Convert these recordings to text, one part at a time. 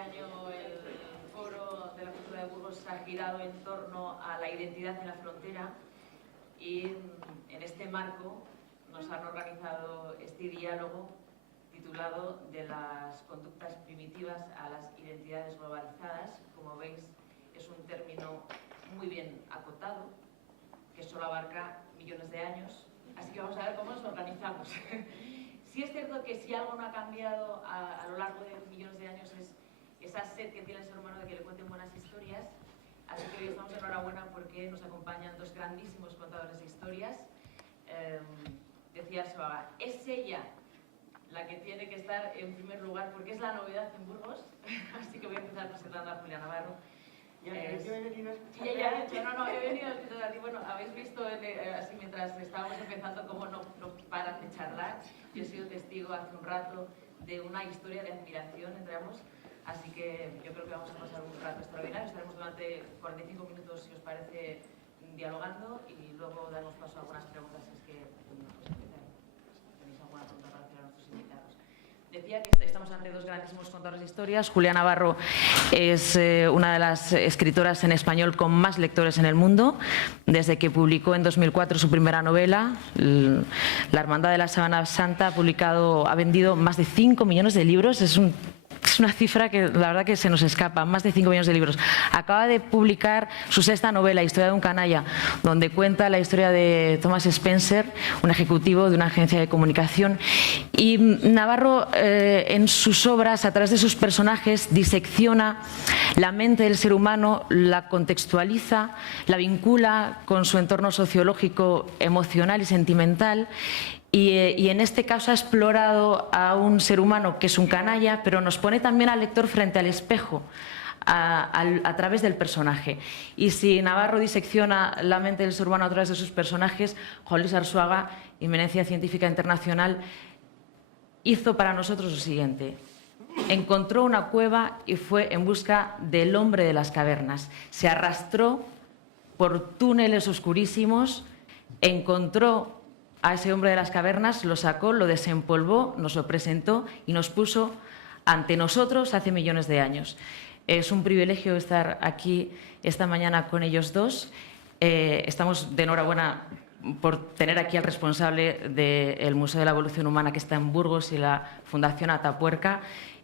año el Foro de la Cultura de Burgos ha girado en torno a la identidad en la frontera y en este marco nos han organizado este diálogo titulado De las conductas primitivas a las identidades globalizadas. Como veis, es un término muy bien acotado, que solo abarca millones de años, así que vamos a ver cómo nos organizamos. Sí es cierto que si algo no ha cambiado a lo largo de millones de años es esa sed que tiene el ser humano de que le cuenten buenas historias, así que hoy estamos enhorabuena porque nos acompañan dos grandísimos contadores de historias. Decía Arzuaga, es ella la que tiene que estar en primer lugar porque es la novedad en Burgos, así que voy a empezar presentando a Julia Navarro. Yo he venido a escuchar. Ella ha dicho, no, he venido a escuchar a ti. Bueno, habéis visto así mientras estábamos empezando cómo no paran de charlar. Yo he sido testigo hace un rato de una historia de admiración entre ambos, así que yo creo que vamos a pasar un rato extraordinario. Estaremos durante 45 minutos, si os parece, dialogando y luego daremos paso a algunas preguntas si es que tenéis alguna pregunta para hacer a nuestros invitados. Decía que estamos ante dos grandísimos contadores de historias. Julia Navarro es una de las escritoras en español con más lectores en el mundo. Desde que publicó en 2004 su primera novela, La Hermandad de la Sábana Santa, ha vendido más de 5 millones de libros. Es una cifra que la verdad que se nos escapa, más de 5 millones de libros. Acaba de publicar su sexta novela, Historia de un canalla, donde cuenta la historia de Thomas Spencer, un ejecutivo de una agencia de comunicación. Y Navarro, en sus obras, a través de sus personajes, disecciona la mente del ser humano, la contextualiza, la vincula con su entorno sociológico, emocional y sentimental. Y en este caso ha explorado a un ser humano que es un canalla, pero nos pone también al lector frente al espejo a través del personaje. Y si Navarro disecciona la mente del ser humano a través de sus personajes, Juan Luis Arzuaga, eminencia científica internacional, hizo para nosotros lo siguiente. Encontró una cueva y fue en busca del hombre de las cavernas. Se arrastró por túneles oscurísimos, encontró a ese hombre de las cavernas, lo sacó, lo desempolvó, nos lo presentó y nos puso ante nosotros hace millones de años. Es un privilegio estar aquí esta mañana con ellos dos. Estamos de enhorabuena por tener aquí al responsable del Museo de la Evolución Humana que está en Burgos y la Fundación Atapuerca.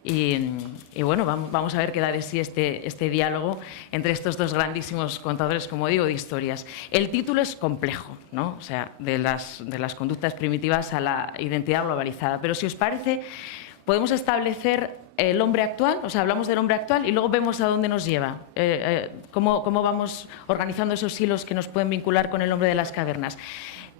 Y bueno, vamos a ver qué da de sí este diálogo entre estos dos grandísimos contadores, como digo, de historias. El título es complejo, ¿no? O sea, de las conductas primitivas a la identidad globalizada. Pero si os parece, podemos establecer el hombre actual, o sea, hablamos del hombre actual y luego vemos a dónde nos lleva, cómo vamos organizando esos hilos que nos pueden vincular con el hombre de las cavernas.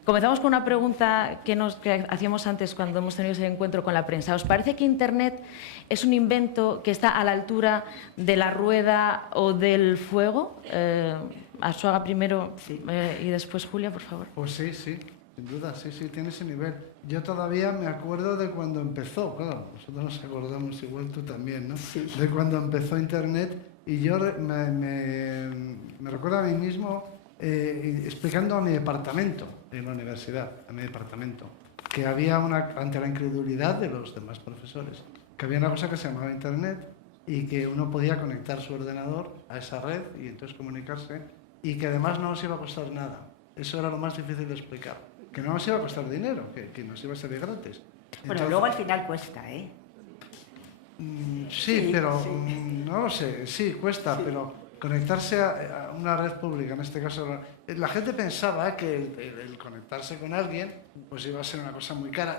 Comenzamos con una pregunta que hacíamos antes cuando hemos tenido ese encuentro con la prensa. ¿Os parece que Internet es un invento que está a la altura de la rueda o del fuego? Arzuaga primero y después Julia, por favor. Pues sí, sin duda, sí, tiene ese nivel. Yo todavía me acuerdo de cuando empezó, claro, nosotros nos acordamos, igual tú también, ¿no? Sí. De cuando empezó Internet y yo me recuerdo a mí mismo explicando a mi departamento en la universidad, que había ante la incredulidad de los demás profesores, que había una cosa que se llamaba Internet y que uno podía conectar su ordenador a esa red y entonces comunicarse y que además no nos iba a costar nada. Eso era lo más difícil de explicar, que no nos iba a costar dinero, que nos iba a salir gratis. Bueno, entonces, luego al final cuesta, ¿eh? Sí, pero sí. No lo sé, sí, cuesta, pero conectarse a una red pública, en este caso, la gente pensaba que el conectarse con alguien pues iba a ser una cosa muy cara.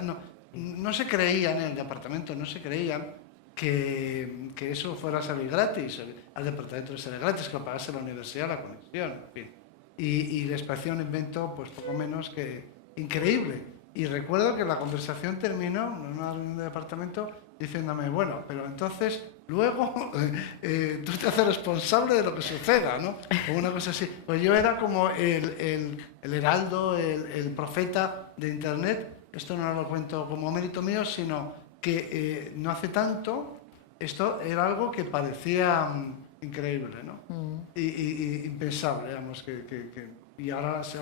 No se creían en el departamento, no se creían que eso fuera a salir gratis, al departamento le sale gratis, que lo pagase la universidad, la conexión, en fin. Y les parecía un invento pues poco menos que increíble. Y recuerdo que la conversación terminó en una reunión de departamento diciéndome, bueno, pero entonces luego tú te haces responsable de lo que suceda, ¿no? O una cosa así. Pues yo era como el heraldo, el profeta de Internet. Esto no lo cuento como mérito mío, sino que no hace tanto esto era algo que parecía increíble, ¿no? Y impensable, digamos, y ahora se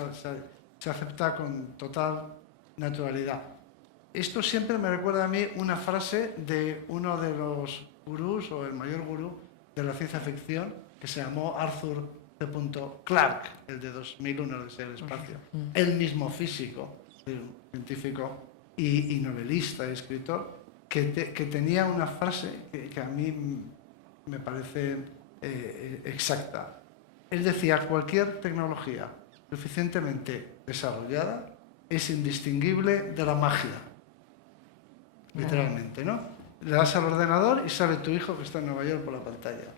acepta con total naturalidad. Esto siempre me recuerda a mí una frase de uno de los gurús o el mayor gurú de la ciencia ficción, que se llamó Arthur C. Clarke, el de 2001, el del espacio. Él mismo físico, científico y novelista y escritor, que tenía una frase que a mí me parece exacta. Él decía: cualquier tecnología suficientemente desarrollada es indistinguible de la magia. Literalmente, ¿no? Le das al ordenador y sale tu hijo que está en Nueva York por la pantalla.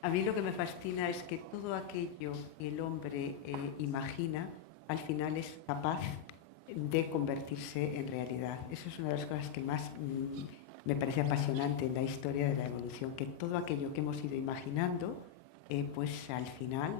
A mí lo que me fascina es que todo aquello que el hombre imagina, al final es capaz de convertirse en realidad. Eso es una de las cosas que más me parece apasionante en la historia de la evolución, que todo aquello que hemos ido imaginando, pues al final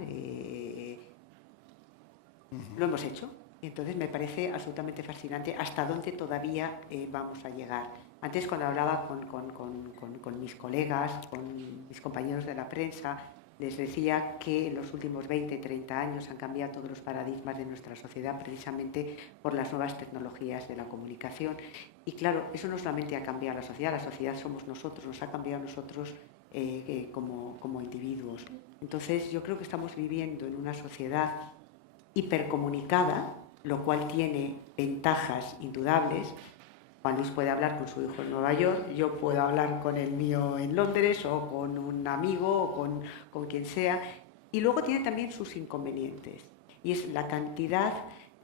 lo hemos hecho. Entonces me parece absolutamente fascinante hasta dónde todavía vamos a llegar. Antes, cuando hablaba con mis colegas, con mis compañeros de la prensa, les decía que en los últimos 20, 30 años han cambiado todos los paradigmas de nuestra sociedad precisamente por las nuevas tecnologías de la comunicación. Y claro, eso no solamente ha cambiado la sociedad somos nosotros, nos ha cambiado a nosotros como individuos. Entonces yo creo que estamos viviendo en una sociedad hipercomunicada, lo cual tiene ventajas indudables. Juan Luis puede hablar con su hijo en Nueva York, yo puedo hablar con el mío en Londres o con un amigo o con quien sea. Y luego tiene también sus inconvenientes, y es la cantidad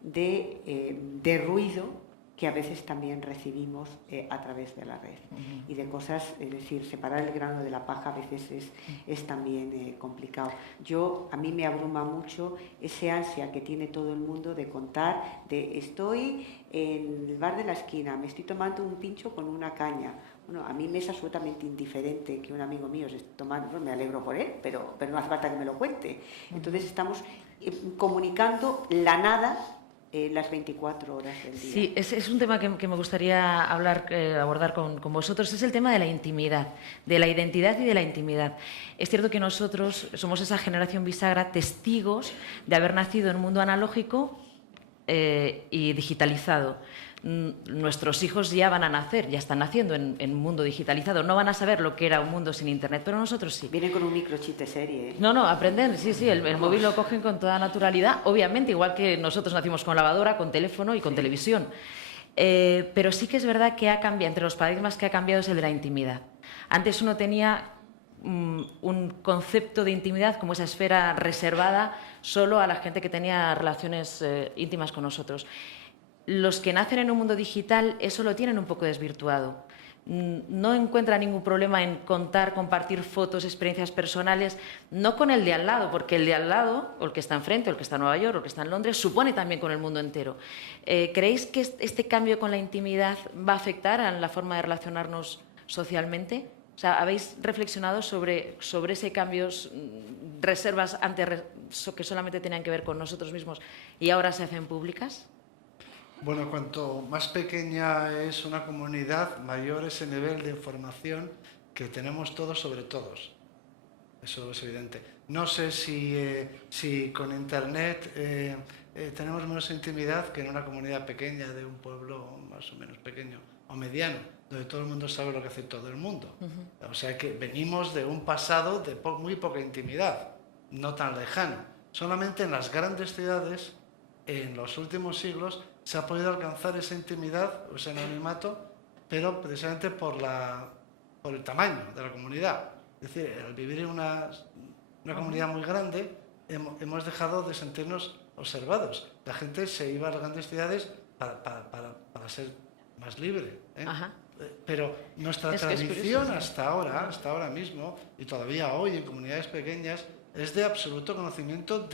de ruido que a veces también recibimos a través de la red. Y de cosas, es decir, separar el grano de la paja a veces es también complicado. A mí me abruma mucho ese ansia que tiene todo el mundo de contar, de estoy en el bar de la esquina, me estoy tomando un pincho con una caña. Bueno, a mí me es absolutamente indiferente que un amigo mío se esté tomando, me alegro por él, pero no hace falta que me lo cuente. Entonces estamos comunicando la nada las 24 horas del día. Sí, es un tema que me gustaría abordar con vosotros, es el tema de la intimidad, de la identidad y de la intimidad. Es cierto que nosotros somos esa generación bisagra, testigos de haber nacido en un mundo analógico y digitalizado. Nuestros hijos ya van a nacer, ya están naciendo en un mundo digitalizado, no van a saber lo que era un mundo sin internet, pero nosotros sí. Vienen con un microchip de serie, ¿eh? No, aprenden, sí, el móvil lo cogen con toda naturalidad, obviamente, igual que nosotros nacimos con lavadora, con teléfono y con televisión. Pero sí que es verdad que ha cambiado, entre los paradigmas que ha cambiado es el de la intimidad. Antes uno tenía un concepto de intimidad como esa esfera reservada solo a la gente que tenía relaciones íntimas con nosotros. Los que nacen en un mundo digital eso lo tienen un poco desvirtuado. No encuentran ningún problema en compartir fotos, experiencias personales, no con el de al lado, porque el de al lado, o el que está enfrente, o el que está en Nueva York, o el que está en Londres, supone también con el mundo entero. ¿Creéis que este cambio con la intimidad va a afectar a la forma de relacionarnos socialmente? O sea, ¿habéis reflexionado sobre ese cambio, reservas antes que solamente tenían que ver con nosotros mismos y ahora se hacen públicas? Bueno, cuanto más pequeña es una comunidad, mayor es el nivel de información que tenemos todos sobre todos. Eso es evidente. No sé si con Internet tenemos menos intimidad que en una comunidad pequeña de un pueblo más o menos pequeño o mediano, donde todo el mundo sabe lo que hace todo el mundo. O sea que venimos de un pasado de muy poca intimidad, no tan lejano. Solamente en las grandes ciudades, en los últimos siglos, se ha podido alcanzar esa intimidad, ese anonimato, pero precisamente por el tamaño de la comunidad. Es decir, al vivir en una comunidad muy grande, hemos dejado de sentirnos observados. La gente se iba a las grandes ciudades para ser más libre, ¿eh? Pero nuestra tradición hasta ahora mismo, y todavía hoy en comunidades pequeñas, es de absoluto conocimiento,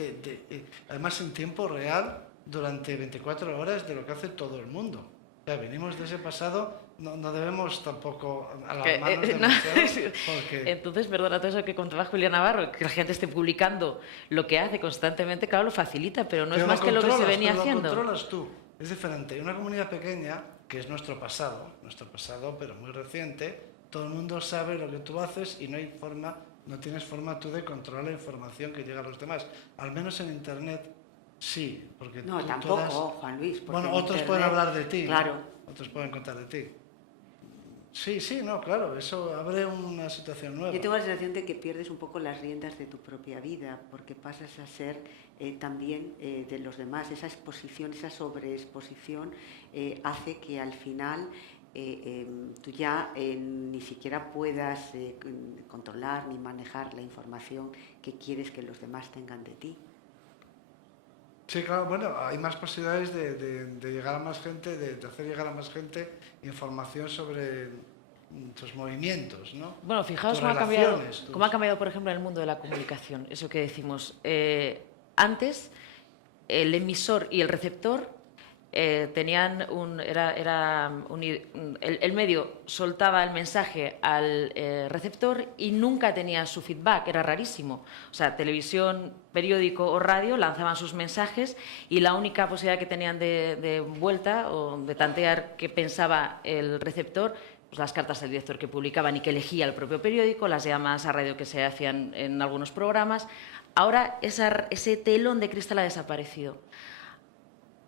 además en tiempo real, durante 24 horas de lo que hace todo el mundo. O sea, venimos de ese pasado, no debemos tampoco alarmarnos demasiado. Porque... Entonces, perdona, todo eso que contaba Julia Navarro, que la gente esté publicando lo que hace constantemente, claro, lo facilita, pero no es más que lo que se venía haciendo. Lo controlas tú, es diferente. En una comunidad pequeña, que es nuestro pasado, pero muy reciente, todo el mundo sabe lo que tú haces y no tienes forma tú de controlar la información que llega a los demás. Al menos en Internet sí, porque no, tampoco, Juan Luis. Bueno, otros pueden hablar de ti. Claro. Otros pueden contar de ti. Sí, sí, no, claro, eso abre una situación nueva. Yo tengo la sensación de que pierdes un poco las riendas de tu propia vida, porque pasas a ser también de los demás. Esa exposición, esa sobreexposición hace que al final tú ya ni siquiera puedas controlar ni manejar la información que quieres que los demás tengan de ti. Sí, claro, bueno, hay más posibilidades de llegar a más gente, de hacer llegar a más gente información sobre tus movimientos, ¿no? Bueno, fijaos cómo ha cambiado, por ejemplo, en el mundo de la comunicación. Eso que decimos. Antes, el emisor y el receptor tenían el medio soltaba el mensaje al receptor y nunca tenía su feedback, era rarísimo. O sea, televisión, periódico o radio lanzaban sus mensajes y la única posibilidad que tenían de vuelta o de tantear qué pensaba el receptor, pues las cartas del director que publicaban y que elegía el propio periódico, las llamadas a radio que se hacían en algunos programas. Ahora ese telón de cristal ha desaparecido.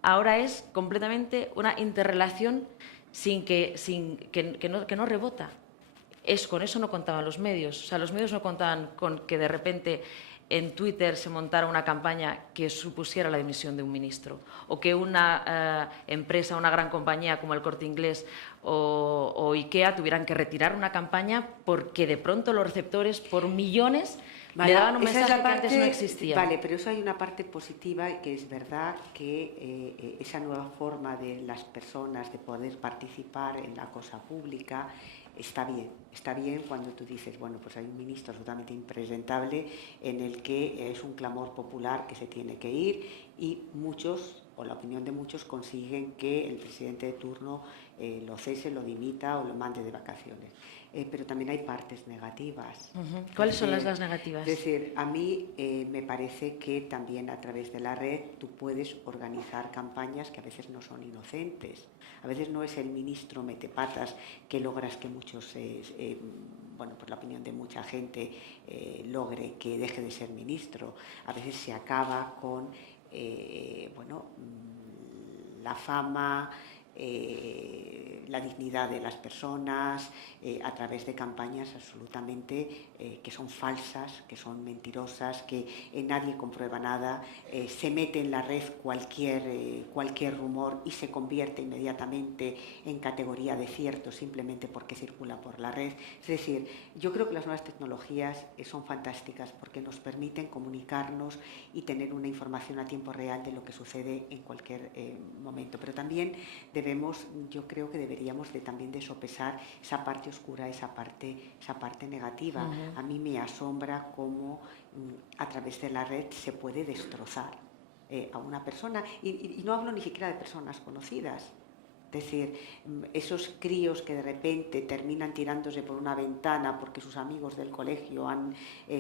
Ahora es completamente una interrelación que no rebota. Con eso no contaban los medios. O sea, los medios no contaban con que de repente en Twitter se montara una campaña que supusiera la dimisión de un ministro, o que una empresa, una gran compañía como el Corte Inglés o IKEA tuvieran que retirar una campaña porque de pronto los receptores por millones le daban un mensaje que antes no existía. Vale, pero eso hay una parte positiva, que es verdad que esa nueva forma de las personas de poder participar en la cosa pública está bien cuando tú dices, bueno, pues hay un ministro absolutamente impresentable en el que es un clamor popular que se tiene que ir y muchos, o la opinión de muchos, consiguen que el presidente de turno lo cese, lo dimita o lo mande de vacaciones. Pero también hay partes negativas. ¿Cuáles son las negativas? Es decir, a mí me parece que también a través de la red tú puedes organizar campañas que a veces no son inocentes. A veces no es el ministro metepatas que logras que muchos, bueno, por la opinión de mucha gente, logre que deje de ser ministro. A veces se acaba con, bueno, la fama, la dignidad de las personas a través de campañas absolutamente que son falsas, que son mentirosas, que nadie comprueba nada, se mete en la red cualquier rumor y se convierte inmediatamente en categoría de cierto simplemente porque circula por la red. Es decir, yo creo que las nuevas tecnologías son fantásticas porque nos permiten comunicarnos y tener una información a tiempo real de lo que sucede en cualquier momento, pero también yo creo que deberíamos también de sopesar esa parte oscura, esa parte negativa. A mí me asombra cómo a través de la red se puede destrozar a una persona, y no hablo ni siquiera de personas conocidas. Es decir, esos críos que de repente terminan tirándose por una ventana porque sus amigos del colegio han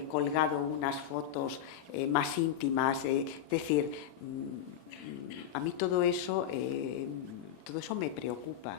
colgado unas fotos más íntimas. Es decir, a mí todo eso me preocupa.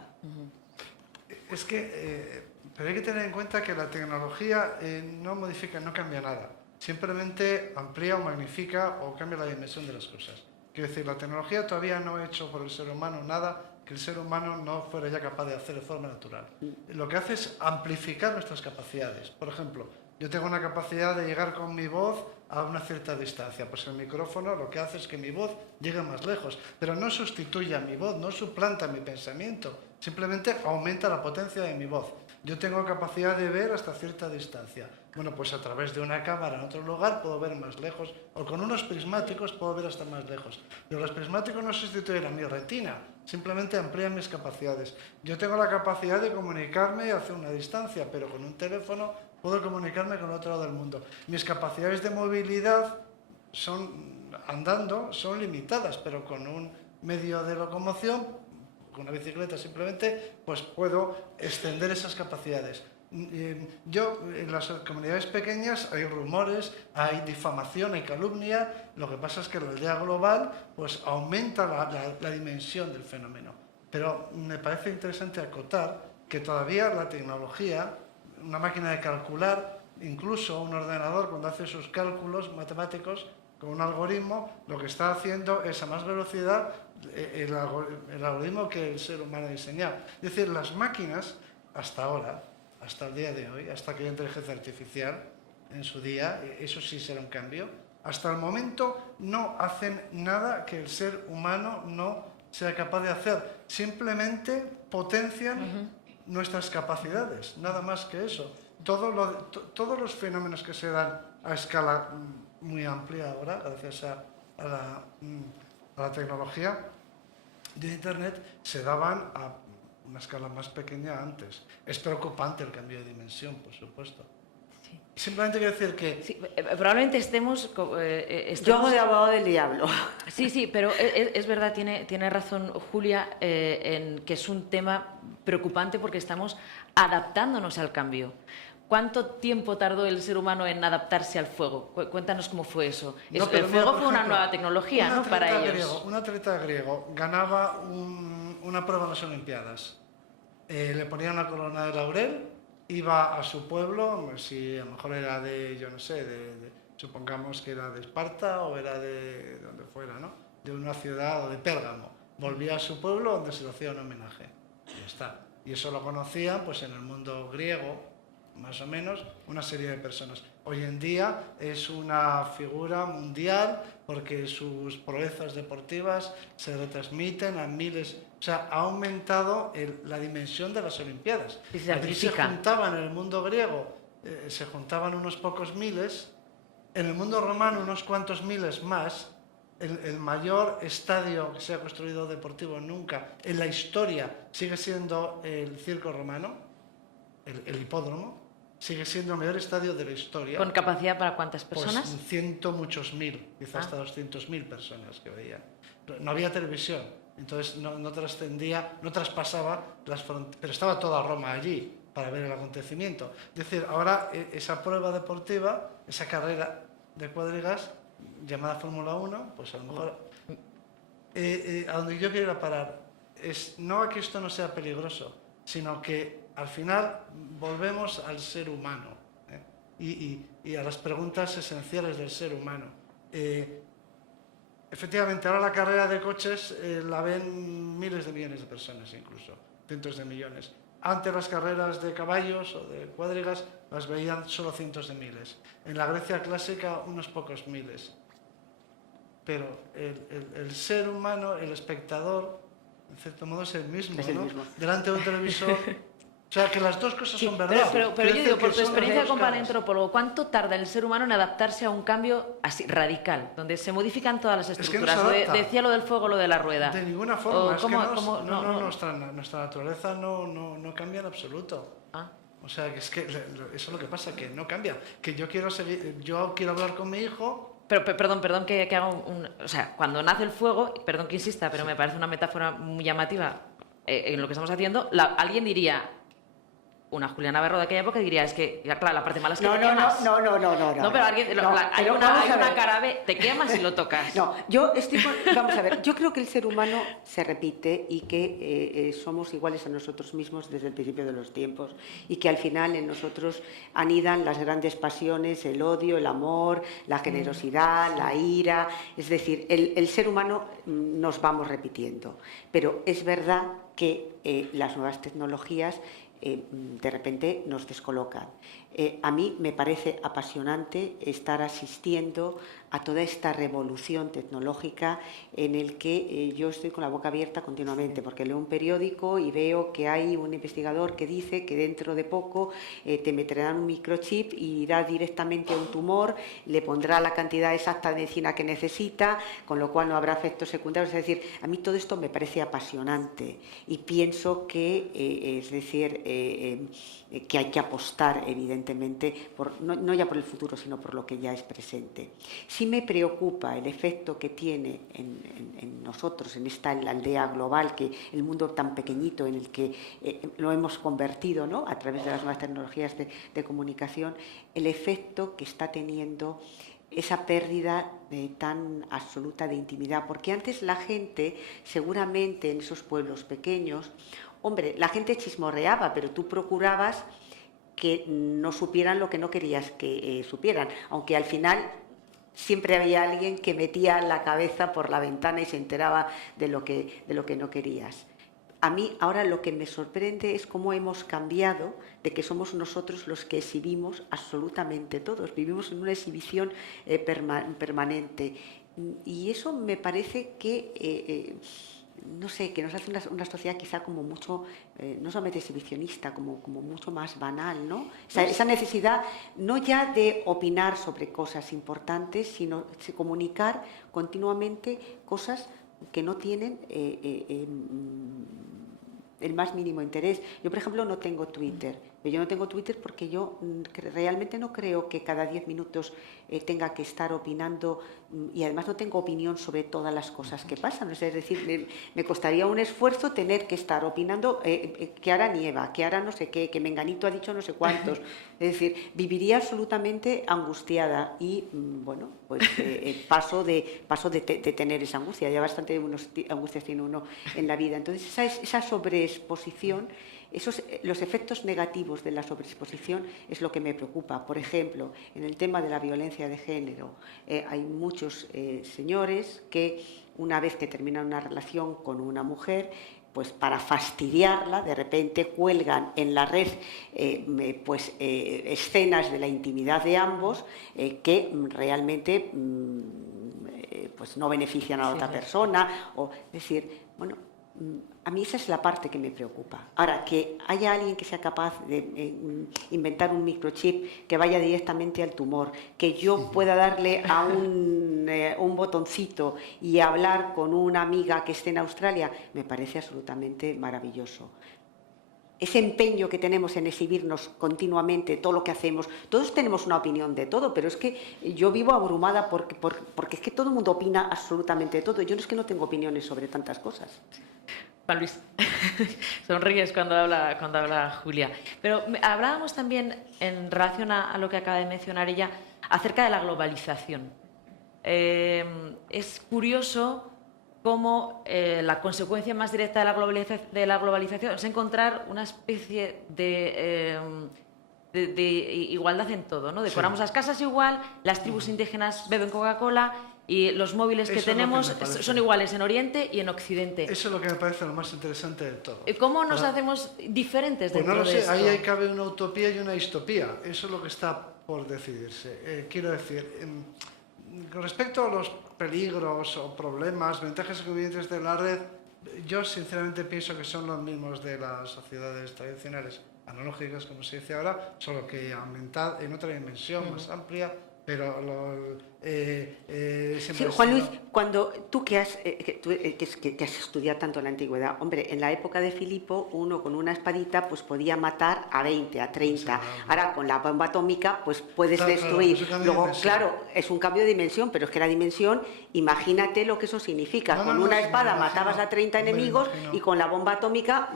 Es que, pero hay que tener en cuenta que la tecnología no modifica, no cambia nada. Simplemente amplía o magnifica o cambia la dimensión de las cosas. Quiero decir, la tecnología todavía no ha hecho por el ser humano nada que el ser humano no fuera ya capaz de hacer de forma natural. Lo que hace es amplificar nuestras capacidades. Por ejemplo, yo tengo una capacidad de llegar con mi voz a una cierta distancia. Pues el micrófono lo que hace es que mi voz llegue más lejos, pero no sustituye a mi voz, no suplanta mi pensamiento, simplemente aumenta la potencia de mi voz. Yo tengo capacidad de ver hasta cierta distancia. Bueno, pues a través de una cámara en otro lugar puedo ver más lejos, o con unos prismáticos puedo ver hasta más lejos. Pero los prismáticos no sustituyen a mi retina, simplemente amplían mis capacidades. Yo tengo la capacidad de comunicarme hacia una distancia, pero con un teléfono puedo comunicarme con otro lado del mundo. Mis capacidades de movilidad andando son limitadas, pero con un medio de locomoción, con una bicicleta simplemente, pues puedo extender esas capacidades. En las comunidades pequeñas hay rumores, hay difamación, hay calumnia. Lo que pasa es que la aldea global pues aumenta la dimensión del fenómeno. Pero me parece interesante acotar que todavía la tecnología, una máquina de calcular, incluso un ordenador cuando hace sus cálculos matemáticos con un algoritmo, lo que está haciendo es a más velocidad el algoritmo que el ser humano ha diseñado. Es decir, las máquinas hasta ahora, hasta el día de hoy, hasta que haya inteligencia artificial en su día, eso sí será un cambio. Hasta el momento no hacen nada que el ser humano no sea capaz de hacer. Simplemente potencian nuestras capacidades, nada más que eso. Todos los fenómenos que se dan a escala muy amplia ahora, gracias a la tecnología de Internet, se daban a una escala más pequeña antes. Es preocupante el cambio de dimensión, por supuesto. Sí. Simplemente quiero decir que... Sí, probablemente estemos... Yo hago de abogado del diablo. Sí, sí, pero es verdad, tiene razón Julia, en que es un tema preocupante porque estamos adaptándonos al cambio. ¿Cuánto tiempo tardó el ser humano en adaptarse al fuego? Cuéntanos cómo fue eso. No, El fuego por fue una ejemplo, nueva tecnología, ¿no? Para ellos. Un atleta griego ganaba una prueba en las Olimpiadas. Le ponía una corona de laurel, iba a su pueblo, si a lo mejor era de, yo no sé, supongamos que era de Esparta o era de donde fuera, ¿no? De una ciudad o de Pérgamo. Volvía a su pueblo donde se le hacía un homenaje. Y ya está. Y eso lo conocían pues, en el mundo griego, más o menos, una serie de personas. Hoy en día es una figura mundial porque sus proezas deportivas se retransmiten a miles. O sea, ha aumentado la dimensión de las Olimpiadas. Y se Allí se amplifica. juntaban en el mundo griego, se juntaban unos pocos miles, en el mundo romano unos cuantos miles más. El mayor estadio que se ha construido deportivo nunca en la historia sigue siendo el circo romano, el hipódromo. Sigue siendo el mayor estadio de la historia. ¿Con capacidad para cuántas personas? Pues muchos mil, quizás hasta 200.000 personas que veían. No había televisión, entonces no trascendía, no traspasaba las fronteras, pero estaba toda Roma allí para ver el acontecimiento. Es decir, ahora esa prueba deportiva, esa carrera de cuadrigas llamada Fórmula 1, pues a lo mejor a donde yo quiero ir a parar es no a que esto no sea peligroso, sino que al final volvemos al ser humano y a las preguntas esenciales del ser humano. Efectivamente, ahora la carrera de coches la ven miles de millones de personas, incluso cientos de millones. Antes las carreras de caballos o de cuadrigas las veían solo cientos de miles. En la Grecia clásica unos pocos miles. Pero el ser humano, el espectador, en cierto modo es el mismo, Es el ¿no? mismo. Delante de un televisor. O sea, que las dos cosas Sí, son verdad. pero Quiero yo decir digo, por que tu son las experiencia dos como caras. paleontrólogo, ¿cuánto tarda el ser humano en adaptarse a un cambio así radical, donde se modifican todas las que no estructuras? se adapta. Decía lo del fuego, lo de la rueda. De ninguna forma. Es que no. nuestra naturaleza no cambia en absoluto. Ah. O sea, que es que eso es lo que pasa, que no cambia. Que yo quiero hablar con mi hijo. Pero perdón que haga o sea, cuando nace el fuego, perdón que insista, pero me parece una metáfora muy llamativa en lo que estamos haciendo, alguien diría, una Julia Navarro de aquella época diría, es que, claro, la parte mala es que te quemas. No, pero alguien, hay una cara B, te quemas y lo tocas. No, vamos a ver, yo creo que el ser humano se repite y que somos iguales a nosotros mismos desde el principio de los tiempos y que al final en nosotros anidan las grandes pasiones, el odio, el amor, la generosidad, la ira. Es decir, el ser humano nos vamos repitiendo. Pero es verdad que las nuevas tecnologías de repente nos descolocan. A mí me parece apasionante estar asistiendo a toda esta revolución tecnológica en el que yo estoy con la boca abierta continuamente, porque leo un periódico y veo que hay un investigador que dice que dentro de poco te meterán un microchip y irá directamente a un tumor, le pondrá la cantidad exacta de medicina que necesita, con lo cual no habrá efectos secundarios. Es decir, a mí todo esto me parece apasionante y pienso que, es decir, que hay que apostar, evidentemente, no ya por el futuro, sino por lo que ya es presente. Sí me preocupa el efecto que tiene en nosotros, en esta aldea global, que el mundo tan pequeñito en el que lo hemos convertido, ¿no?, a través de las nuevas tecnologías de comunicación, el efecto que está teniendo esa pérdida tan absoluta de intimidad. Porque antes la gente, seguramente en esos pueblos pequeños, hombre, la gente chismorreaba, pero tú procurabas que no supieran lo que no querías que supieran, aunque al final siempre había alguien que metía la cabeza por la ventana y se enteraba de lo que no querías. a mí ahora lo que me sorprende es cómo hemos cambiado de que somos nosotros los que exhibimos absolutamente todos. Vivimos en una exhibición permanente. Y eso me parece que, no sé, que nos hace una sociedad quizá como mucho, no solamente exhibicionista, como mucho más banal, ¿no? Esa necesidad no ya de opinar sobre cosas importantes, sino de comunicar continuamente cosas que no tienen el más mínimo interés. Yo, por ejemplo, no tengo Twitter. Yo no tengo Twitter porque yo realmente no creo que cada 10 minutos tenga que estar opinando, y además no tengo opinión sobre todas las cosas que pasan. Es decir, me costaría un esfuerzo tener que estar opinando que ahora nieva, que ahora no sé qué, que Menganito ha dicho no sé cuántos. Es decir, viviría absolutamente angustiada y, bueno, pues paso de tener esa angustia. Ya bastante angustias tiene uno en la vida. Entonces, esa sobreexposición, los efectos negativos de la sobreexposición es lo que me preocupa. Por ejemplo, en el tema de la violencia de género, hay muchos señores que una vez que terminan una relación con una mujer, pues para fastidiarla, de repente cuelgan en la red escenas de la intimidad de ambos que realmente pues no benefician a la otra persona. Es decir, bueno, a mí esa es la parte que me preocupa. Ahora, que haya alguien que sea capaz de inventar un microchip que vaya directamente al tumor, que yo pueda darle a un botoncito y hablar con una amiga que esté en Australia, me parece absolutamente maravilloso. Ese empeño que tenemos en exhibirnos continuamente, todo lo que hacemos, todos tenemos una opinión de todo, pero es que yo vivo abrumada porque es que todo el mundo opina absolutamente de todo. Yo no es que no tengo opiniones sobre tantas cosas. Juan Luis, sonríes cuando habla Julia. Pero hablábamos también, en relación a lo que acaba de mencionar ella, acerca de la globalización. Es curioso cómo la consecuencia más directa de la globalización es encontrar una especie de igualdad en todo, ¿no? Decoramos las casas igual, las tribus indígenas beben Coca-Cola y los móviles que tenemos son iguales en Oriente y en Occidente. Eso es lo que me parece lo más interesante de todo. ¿Cómo nos hacemos diferentes dentro de esto? Pues no lo sé, ahí cabe una utopía y una distopía. Eso es lo que está por decidirse. Quiero decir, con respecto a los peligros o problemas, ventajas y inconvenientes de la red, yo sinceramente pienso que son los mismos de las sociedades tradicionales analógicas, como se dice ahora, solo que aumentar en otra dimensión más amplia, pero sí, Juan Luis, cuando tú que has estudiado tanto la antigüedad, hombre, en la época de Filipo, uno con una espadita pues podía matar a 20, a 30. Ahora con la bomba atómica pues puedes destruir. Luego, claro, es un cambio de dimensión, pero es que la dimensión, imagínate lo que eso significa. Con una espada matabas a 30 enemigos y con la bomba atómica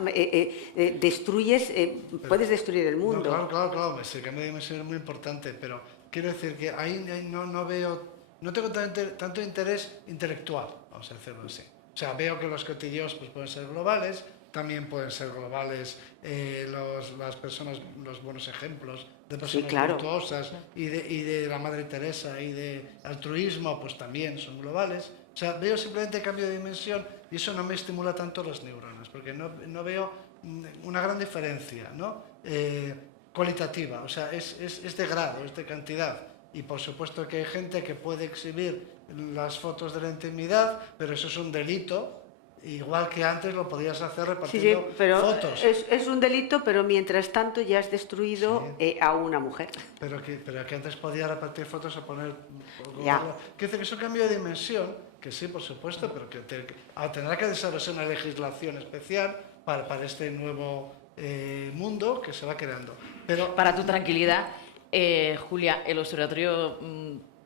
destruyes, puedes destruir el mundo. Claro, ese cambio de dimensión es muy importante, pero quiero decir que ahí no tengo tanto interés intelectual, vamos a decirlo así. O sea, veo que los cotilleos pues, pueden ser globales, también pueden ser globales las personas, los buenos ejemplos de personas virtuosas y de la Madre Teresa y de altruismo, pues también son globales. O sea, veo simplemente cambio de dimensión y eso no me estimula tanto las neuronas, porque no veo una gran diferencia, ¿no? Cualitativa, o sea, es de grado, es de cantidad. Y por supuesto que hay gente que puede exhibir las fotos de la intimidad, pero eso es un delito, igual que antes lo podías hacer repartiendo fotos. Es un delito, pero mientras tanto ya has destruido a una mujer. Pero que antes podía repartir fotos o poner... Quiere decir que es un cambio de dimensión, que sí, por supuesto, pero que tendrá que desarrollar una legislación especial para este nuevo mundo que se va creando. Pero, para tu tranquilidad, Julia, el Observatorio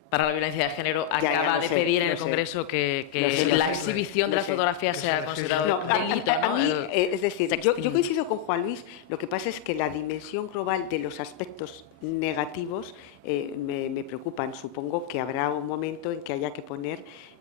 para la Violencia de Género acaba de pedir en el Congreso que la exhibición de las fotografías sea considerado delito. A mí, es decir, yo coincido con Juan Luis, lo que pasa es que la dimensión global de los aspectos negativos me preocupan. Supongo que habrá un momento en que haya que poner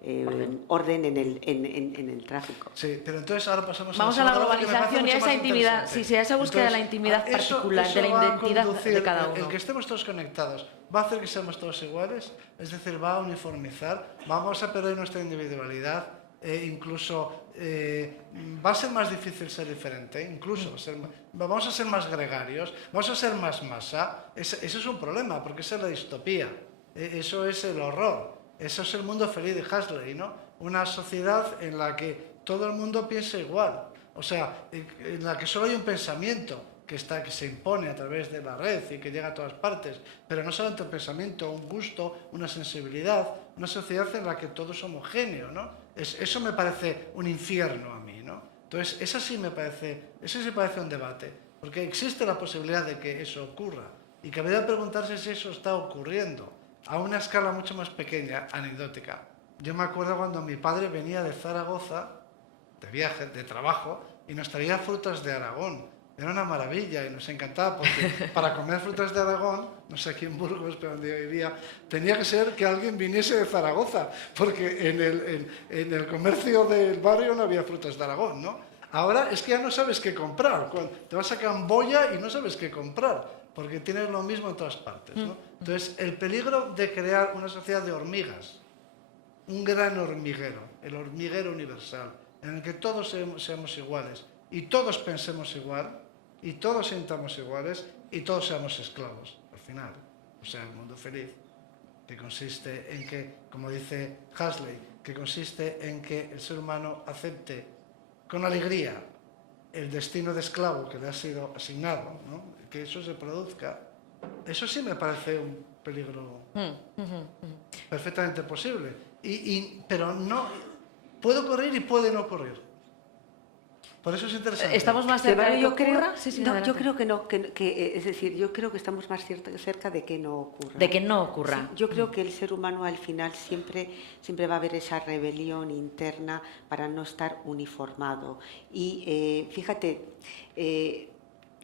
orden en el tráfico. Sí, pero entonces ahora pasamos a la globalización y a esa intimidad, a esa búsqueda de la intimidad particular, de la identidad de cada uno. El que estemos todos conectados va a hacer que seamos todos iguales, es decir, va a uniformizar, vamos a perder nuestra individualidad, incluso va a ser más difícil ser diferente, incluso vamos a ser más gregarios, vamos a ser más masa. Ese es un problema, porque esa es la distopía, eso es el horror, eso es el mundo feliz de Huxley, ¿no? Una sociedad en la que todo el mundo piensa igual, o sea, en la que solo hay un pensamiento que se impone a través de la red y que llega a todas partes, pero no solamente un pensamiento, un gusto, una sensibilidad, una sociedad en la que todo es homogéneo, ¿no? Eso me parece un infierno a mí, ¿no? Entonces, eso sí parece un debate, porque existe la posibilidad de que eso ocurra y que habría que preguntarse si eso está ocurriendo a una escala mucho más pequeña, anecdótica. Yo me acuerdo cuando mi padre venía de Zaragoza, de viaje, de trabajo, y nos traía frutas de Aragón. Era una maravilla y nos encantaba porque para comer frutas de Aragón, no sé aquí en Burgos, pero donde yo vivía, tenía que ser que alguien viniese de Zaragoza, porque en el comercio del barrio no había frutas de Aragón, ¿no? Ahora es que ya no sabes qué comprar. Te vas a Camboya y no sabes qué comprar, porque tienes lo mismo en todas partes, ¿no? Entonces, el peligro de crear una sociedad de hormigas, un gran hormiguero, el hormiguero universal, en el que todos seamos iguales y todos pensemos igual y todos sintamos iguales y todos seamos esclavos, al final. O sea, el mundo feliz, que consiste en que, como dice Huxley, que consiste en que el ser humano acepte con alegría el destino de esclavo que le ha sido asignado, ¿no? Que eso se produzca. Eso sí me parece un peligro perfectamente posible. Pero no puede ocurrir y puede no ocurrir. Por eso es interesante. ¿Estamos más cerca de que ocurra? Yo creo que no, es decir, yo creo que estamos más cerca de que no ocurra. De que no ocurra. Sí, yo creo que el ser humano al final siempre va a haber esa rebelión interna para no estar uniformado. Y fíjate,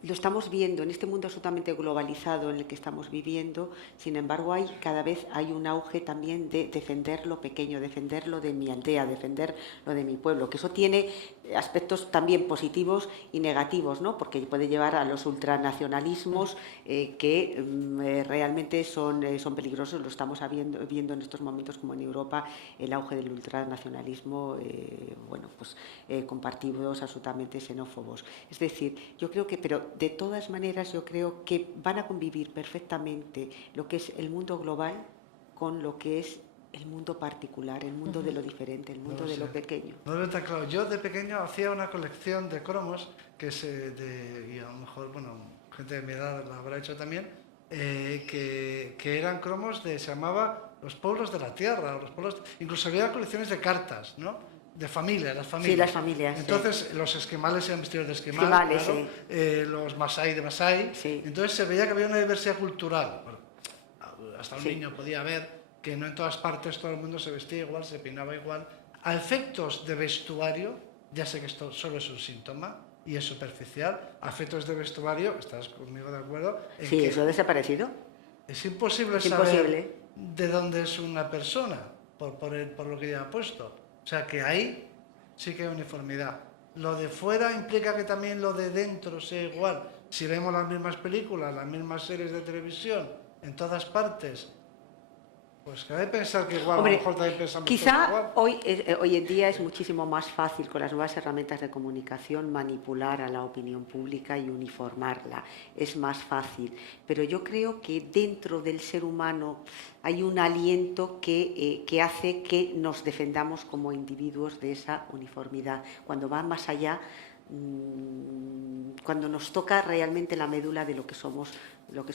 lo estamos viendo en este mundo absolutamente globalizado en el que estamos viviendo. Sin embargo, cada vez hay un auge también de defender lo pequeño, defender lo de mi aldea, defender lo de mi pueblo, que eso tiene aspectos también positivos y negativos, ¿no? Porque puede llevar a los ultranacionalismos que realmente son peligrosos. Lo estamos viendo en estos momentos, como en Europa, el auge del ultranacionalismo, con partidos absolutamente xenófobos. Es decir, yo creo que, pero de todas maneras, yo creo que van a convivir perfectamente lo que es el mundo global con lo que es el mundo particular, el mundo de lo diferente, el mundo de lo pequeño. No está claro. Yo de pequeño hacía una colección de cromos y a lo mejor, gente de mi edad la habrá hecho también, que eran cromos se llamaba Los pueblos de la tierra, incluso había colecciones de cartas, ¿no? De familias, las familias. Sí, las familias. Entonces, los esquimales eran vestidos de esquimal, claro, sí. Los masái de masái. Sí. Entonces se veía que había una diversidad cultural. Bueno, hasta un niño podía ver que no en todas partes todo el mundo se vestía igual, se peinaba igual. A efectos de vestuario, ya sé que esto solo es un síntoma y es superficial, a efectos de vestuario, ¿estás conmigo de acuerdo? Sí, eso ha desaparecido. Es imposible saber de dónde es una persona por lo que lleva puesto. O sea que ahí sí que hay uniformidad. Lo de fuera implica que también lo de dentro sea igual. Si vemos las mismas películas, las mismas series de televisión, en todas partes, pues cabe pensar que igual. Hombre, a lo mejor también pensamos quizá igual. Hoy en día es muchísimo más fácil con las nuevas herramientas de comunicación manipular a la opinión pública y uniformarla. Es más fácil. Pero yo creo que dentro del ser humano hay un aliento que hace que nos defendamos como individuos de esa uniformidad. Cuando va más allá, cuando nos toca realmente la médula de lo que somos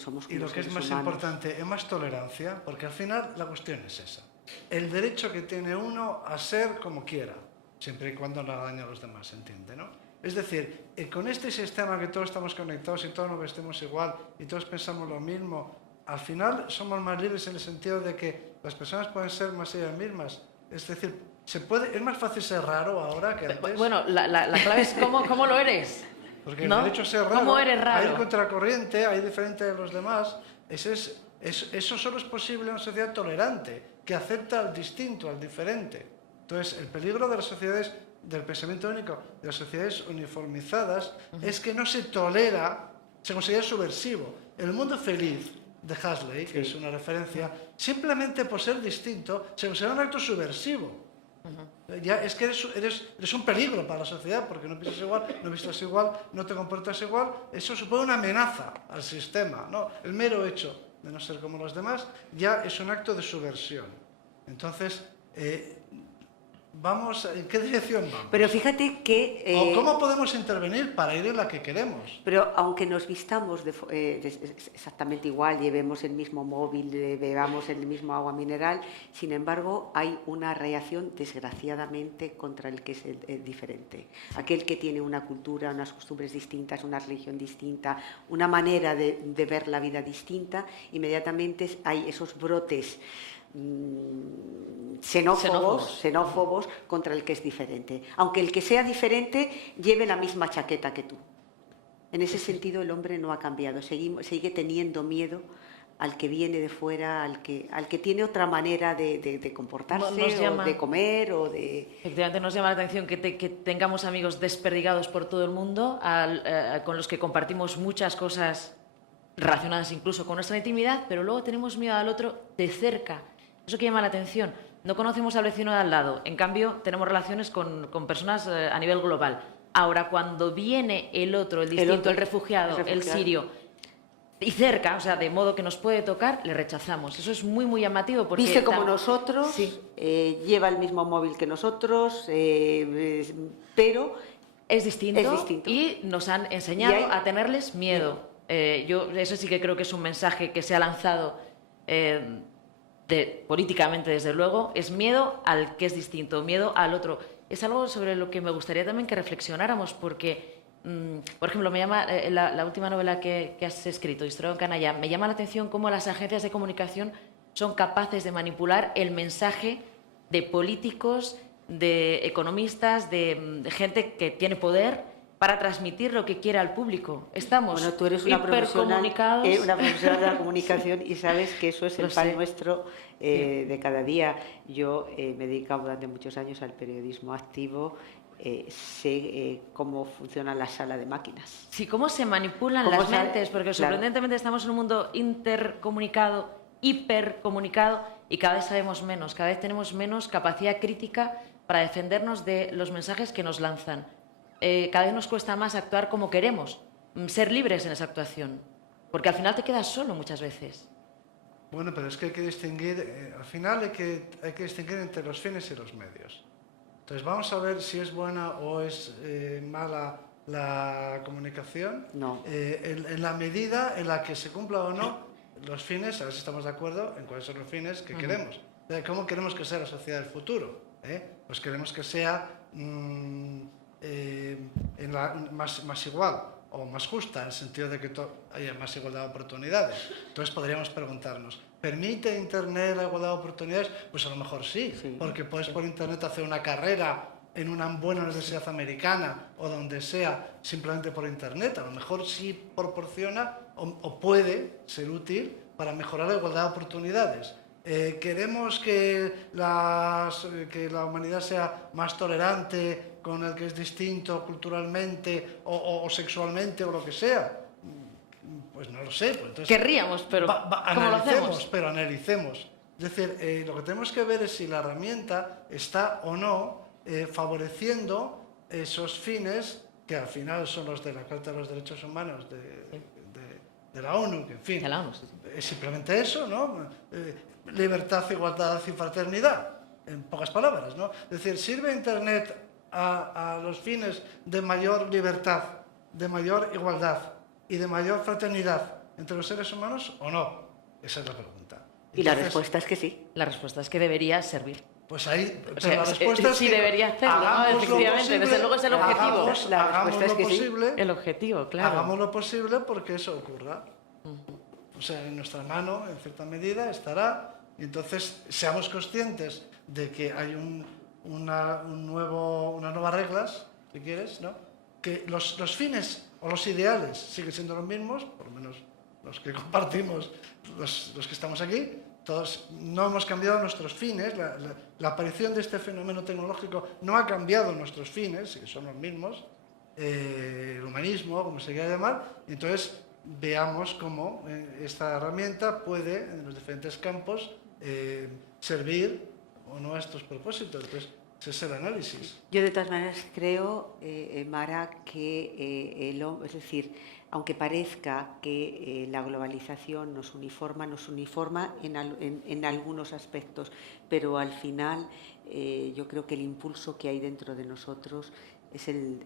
como y lo que es más humanos. importante es más tolerancia, porque al final la cuestión es esa: el derecho que tiene uno a ser como quiera, siempre y cuando no haga daño a los demás, ¿se entiende, no? Es decir, con este sistema que todos estamos conectados y todos nos vestimos igual y todos pensamos lo mismo, al final somos más libres en el sentido de que las personas pueden ser más ellas mismas. Es decir, es más fácil ser raro ahora que antes. Bueno, la clave es cómo lo eres. Porque ¿no? el derecho a ser raro, ¿Cómo eres raro? hay contracorriente, hay diferente de los demás. Eso solo es posible en una sociedad tolerante, que acepta al distinto, al diferente. Entonces, el peligro de las sociedades, del pensamiento único, de las sociedades uniformizadas, es que no se tolera, se considera subversivo. El mundo feliz de Huxley, que es una referencia, simplemente por ser distinto, se considera un acto subversivo. Ya es que eres un peligro para la sociedad porque no piensas igual, no vistas igual, no te comportas igual. Eso supone una amenaza al sistema, ¿no? El mero hecho de no ser como los demás ya es un acto de subversión. Entonces, ¿en qué dirección vamos? Pero fíjate que... ¿O cómo podemos intervenir para ir en la que queremos? Pero aunque nos vistamos exactamente igual, llevemos el mismo móvil, bebamos el mismo agua mineral, sin embargo hay una reacción desgraciadamente contra el que es el diferente. Aquel que tiene una cultura, unas costumbres distintas, una religión distinta, una manera de ver la vida distinta, inmediatamente hay esos brotes xenófobos contra el que es diferente, aunque el que sea diferente lleve la misma chaqueta que tú. En ese sentido el hombre no ha cambiado, sigue teniendo miedo al que viene de fuera, al que tiene otra manera de comportarse, o de comer, o de... Efectivamente nos llama la atención que tengamos amigos desperdigados por todo el mundo, con los que compartimos muchas cosas relacionadas incluso con nuestra intimidad, pero luego tenemos miedo al otro de cerca. Eso que llama la atención. No conocemos al vecino de al lado, en cambio tenemos relaciones con personas a nivel global. Ahora, cuando viene el otro, el distinto, el refugiado, el sirio, y cerca, o sea, de modo que nos puede tocar, le rechazamos. Eso es muy, muy llamativo. Porque dice como nosotros, sí. Lleva el mismo móvil que nosotros, pero es distinto y nos han enseñado a tenerles miedo. Yo eso sí que creo que es un mensaje que se ha lanzado políticamente, desde luego, es miedo al que es distinto, miedo al otro. Es algo sobre lo que me gustaría también que reflexionáramos, porque, por ejemplo, me llama la última novela que has escrito, Historia de un canalla, me llama la atención cómo las agencias de comunicación son capaces de manipular el mensaje de políticos, de economistas, de gente que tiene poder, para transmitir lo que quiere al público. Estamos tú eres una hipercomunicados. Una profesional de la comunicación y sabes que eso es el pan nuestro de cada día. Yo me he dedicado durante muchos años al periodismo activo, sé cómo funciona la sala de máquinas. Sí, cómo se manipulan las mentes, porque sorprendentemente estamos en un mundo intercomunicado, hipercomunicado, y cada vez sabemos menos, cada vez tenemos menos capacidad crítica para defendernos de los mensajes que nos lanzan. Cada vez nos cuesta más actuar como queremos, ser libres en esa actuación, porque al final te quedas solo muchas veces. Bueno, pero es que hay que distinguir, al final hay que distinguir entre los fines y los medios. Entonces vamos a ver si es buena o es mala la comunicación. No. En la medida en la que se cumpla o no los fines, a ver si estamos de acuerdo en cuáles son los fines que queremos. ¿Cómo queremos que sea la sociedad del futuro? Pues queremos que sea más igual o más justa, en el sentido de que haya más igualdad de oportunidades. Entonces podríamos preguntarnos, ¿permite Internet la igualdad de oportunidades? Pues a lo mejor sí, porque puedes por Internet hacer una carrera en una buena universidad americana o donde sea, simplemente por Internet. A lo mejor sí proporciona o puede ser útil para mejorar la igualdad de oportunidades. ¿Queremos que la humanidad sea más tolerante con el que es distinto culturalmente o sexualmente o lo que sea? Pues no lo sé. Pues entonces, querríamos, pero ¿cómo lo hacemos? Pero analicemos. Es decir, lo que tenemos que ver es si la herramienta está o no favoreciendo esos fines que al final son los de la Carta de los Derechos Humanos de la ONU, que en fin, de la ONU, es simplemente eso, ¿no? Libertad, igualdad y fraternidad, en pocas palabras, ¿no? Es decir, ¿sirve Internet a los fines de mayor libertad, de mayor igualdad y de mayor fraternidad entre los seres humanos o no? Esa es la pregunta. Entonces, y la respuesta es que sí. La respuesta es que debería servir. Pues ahí, pero la respuesta es sí, que debería hacerlo, ¿no? Efectivamente, desde luego es el objetivo. Hagamos lo posible, el objetivo, claro. Hagamos lo posible porque eso ocurra. O sea, en nuestra mano, en cierta medida, estará. Y entonces, seamos conscientes de que hay unas nuevas reglas, si quieres, ¿no? Que los fines o los ideales siguen siendo los mismos, por lo menos los que compartimos, los que estamos aquí. Todos no hemos cambiado nuestros fines, la aparición de este fenómeno tecnológico no ha cambiado nuestros fines, que son los mismos, el humanismo, como se quiera llamar, y entonces veamos cómo esta herramienta puede, en los diferentes campos, servir o no a estos propósitos. Entonces, Ese es el análisis. Yo de todas maneras creo, Mara, que es decir, aunque parezca que la globalización nos uniforma en algunos aspectos, pero al final yo creo que el impulso que hay dentro de nosotros es el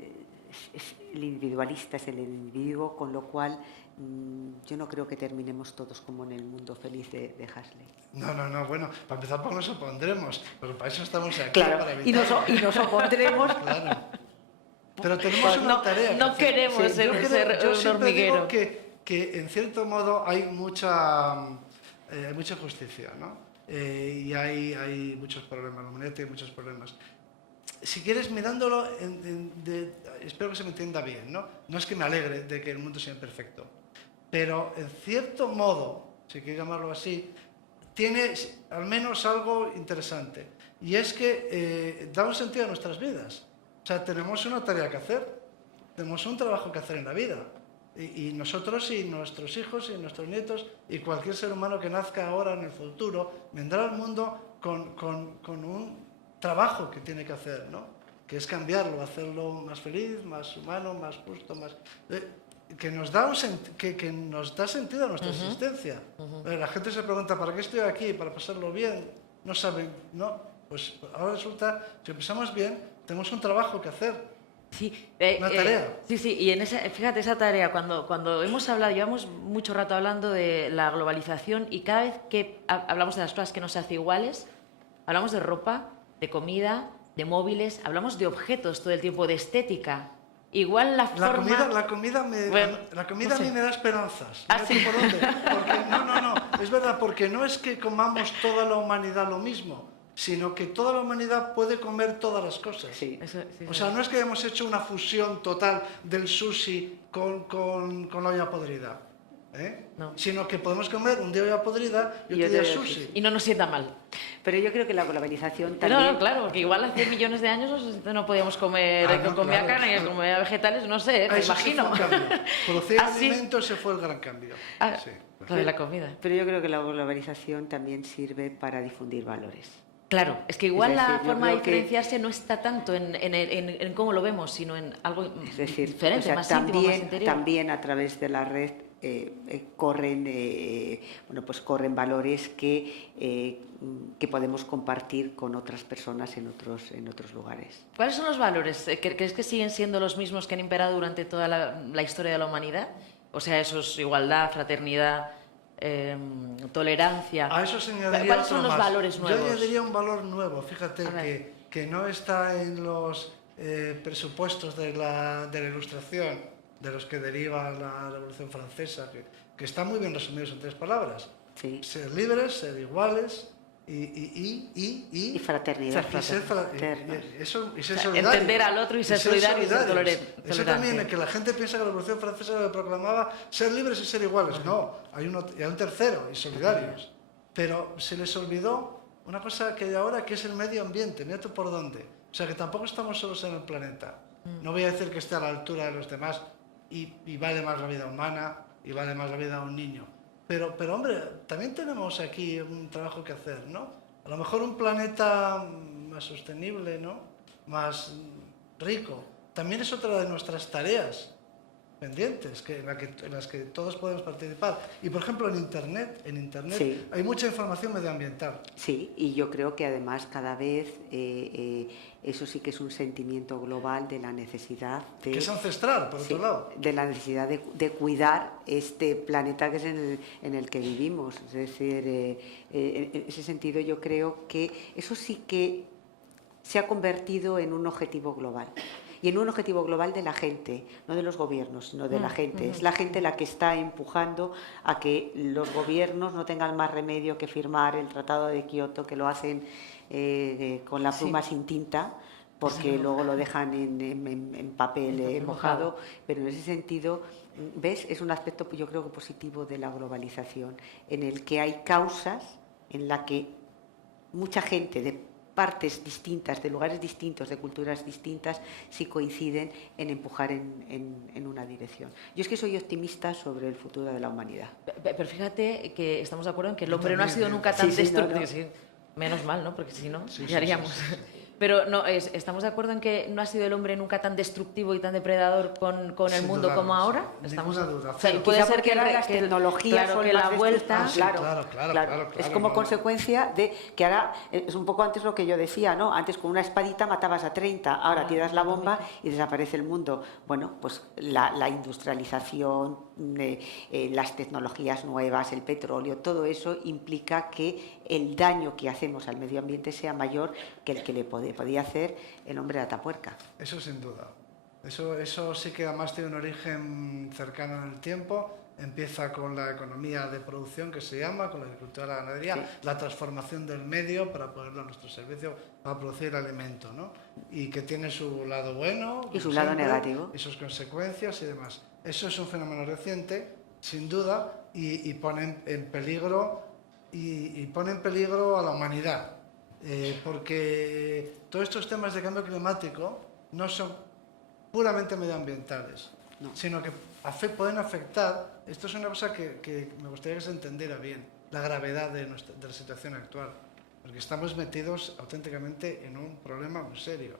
individualista, es el individuo, con lo cual yo no creo que terminemos todos como en el mundo feliz de Huxley. No, bueno, para empezar pues nos opondremos, porque para eso estamos aquí, Claro, para y nos opondremos. Claro. Pero tenemos una tarea. No queremos ser Yo un siempre digo hormiguero. que en cierto modo hay mucha justicia, ¿no? Y hay muchos problemas, la humanidad tiene muchos problemas. Si quieres, mirándolo, espero que se me entienda bien, ¿no? No es que me alegre de que el mundo sea imperfecto, pero en cierto modo, si quieres llamarlo así, tiene al menos algo interesante, y es que da un sentido a nuestras vidas. O sea, tenemos una tarea que hacer, tenemos un trabajo que hacer en la vida, y nosotros y nuestros hijos y nuestros nietos y cualquier ser humano que nazca ahora en el futuro vendrá al mundo con un trabajo que tiene que hacer, ¿no? Que es cambiarlo, hacerlo más feliz, más humano, más justo, más que nos da que nos da sentido a nuestra existencia. La gente se pregunta, ¿para qué estoy aquí? ¿Para pasarlo bien? No saben, ¿no? Pues ahora resulta, si empezamos bien, tenemos un trabajo que hacer. Sí, una tarea. Sí, y fíjate, esa tarea, cuando hemos hablado, llevamos mucho rato hablando de la globalización, y cada vez que hablamos de las cosas que no se hacen iguales, hablamos de ropa, de comida, de móviles, hablamos de objetos todo el tiempo, de estética. Igual la forma... La comida no sé. A mí me da esperanzas. ¿Ah, sí? ¿Por dónde? Porque, no, es verdad, porque no es que comamos toda la humanidad lo mismo, sino que toda la humanidad puede comer todas las cosas. Sí. O sea, no es que hayamos hecho una fusión total del sushi con la olla podrida, No. sino que podemos comer un día olla podrida y otro día sushi. Y no nos sienta mal. Pero yo creo que la globalización también... No, claro, que igual hace millones de años no podíamos comer, comía carne, comía vegetales, no sé, me imagino. Sí fue un cambio. Producir ¿Ah, sí? alimentos, ese fue el gran cambio. Sí. Lo de la comida. Pero yo creo que la globalización también sirve para difundir valores. Claro, es que igual Es decir, la yo forma de creo que- diferenciarse no está tanto en cómo lo vemos, sino en algo Es decir, diferente, o sea, más íntimo, más interior. también a través de la red corren valores que podemos compartir con otras personas en otros lugares. ¿Cuáles son los valores? ¿Crees que siguen siendo los mismos que han imperado durante toda la historia de la humanidad? O sea, esos igualdad, fraternidad, tolerancia. A eso se añadiría ¿Cuáles son otro los más. valores nuevos? Yo añadiría un valor nuevo, fíjate, A ver. que no está en los presupuestos de la Ilustración, de los que deriva la Revolución Francesa, que están muy bien resumidos en 3 palabras. Sí. Ser libres, ser iguales y fraternidad. y ser O sea, solidario. entender al otro y ser solidario y ser solidarios. tolerante. Eso también, que la gente piensa que la Revolución Francesa proclamaba ser libres y ser iguales. No, hay un tercero, y solidarios. Pero se les olvidó una cosa que hay ahora, que es el medio ambiente. Mira tú por dónde. O sea, que tampoco estamos solos en el planeta. No voy a decir que esté a la altura de los demás y vale más la vida humana y vale más la vida de un niño. Pero hombre, también tenemos aquí un trabajo que hacer, ¿no? A lo mejor un planeta más sostenible, ¿no? Más rico. También es otra de nuestras tareas pendientes, en las que todos podemos participar. Y, por ejemplo, en Internet Sí. hay mucha información medioambiental. Sí, y yo creo que además cada vez eso sí que es un sentimiento global de la necesidad de... Que es ancestral, por otro lado. De la necesidad de cuidar este planeta que es en el que vivimos. Es decir, en ese sentido yo creo que eso sí que se ha convertido en un objetivo global. Y en un objetivo global de la gente, no de los gobiernos, sino de la gente. Es la gente la que está empujando a que los gobiernos no tengan más remedio que firmar el Tratado de Kioto, que lo hacen con la pluma sin tinta, porque luego lo dejan en papel mojado. Pero en ese sentido, ¿ves? Es un aspecto, yo creo que positivo de la globalización, en el que hay causas en la que mucha gente de partes distintas, de lugares distintos, de culturas distintas, sí coinciden en empujar en una dirección. Yo es que soy optimista sobre el futuro de la humanidad. Pero fíjate que estamos de acuerdo en que el hombre Yo no ha también, sido nunca tan Sí, destructivo. no. Sí, menos mal, ¿no? Porque si no, Sí, ya haríamos. Pero no, ¿estamos de acuerdo en que no ha sido el hombre nunca tan destructivo y tan depredador con el Sin mundo duda, como sí. ahora? Ninguna duda. O sea, Pero puede quizá ser porque que ahora las tecnologías claro, son que más la vuelta... Ah, sí, claro, Es como no. consecuencia de que ahora, es un poco antes lo que yo decía, ¿no? Antes con una espadita matabas a 30, ahora tiras la bomba y desaparece el mundo. Bueno, pues la industrialización, las tecnologías nuevas, el petróleo, todo eso implica que el daño que hacemos al medio ambiente sea mayor que el que le podía hacer el hombre de Atapuerca. Eso sin duda. Eso sí que además tiene un origen cercano en el tiempo. Empieza con la economía de producción, que se llama, con la agricultura y la ganadería, Sí. la transformación del medio para ponerlo a nuestro servicio, para producir alimento, ¿no? Y que tiene su lado bueno Y su como lado siempre, negativo. y sus consecuencias y demás. Eso es un fenómeno reciente, sin duda, y pone en peligro y pone en peligro a la humanidad, porque todos estos temas de cambio climático no son puramente medioambientales, No. sino que pueden afectar. Esto es una cosa que me gustaría que se entendiera bien, la gravedad de la situación actual, porque estamos metidos auténticamente en un problema muy serio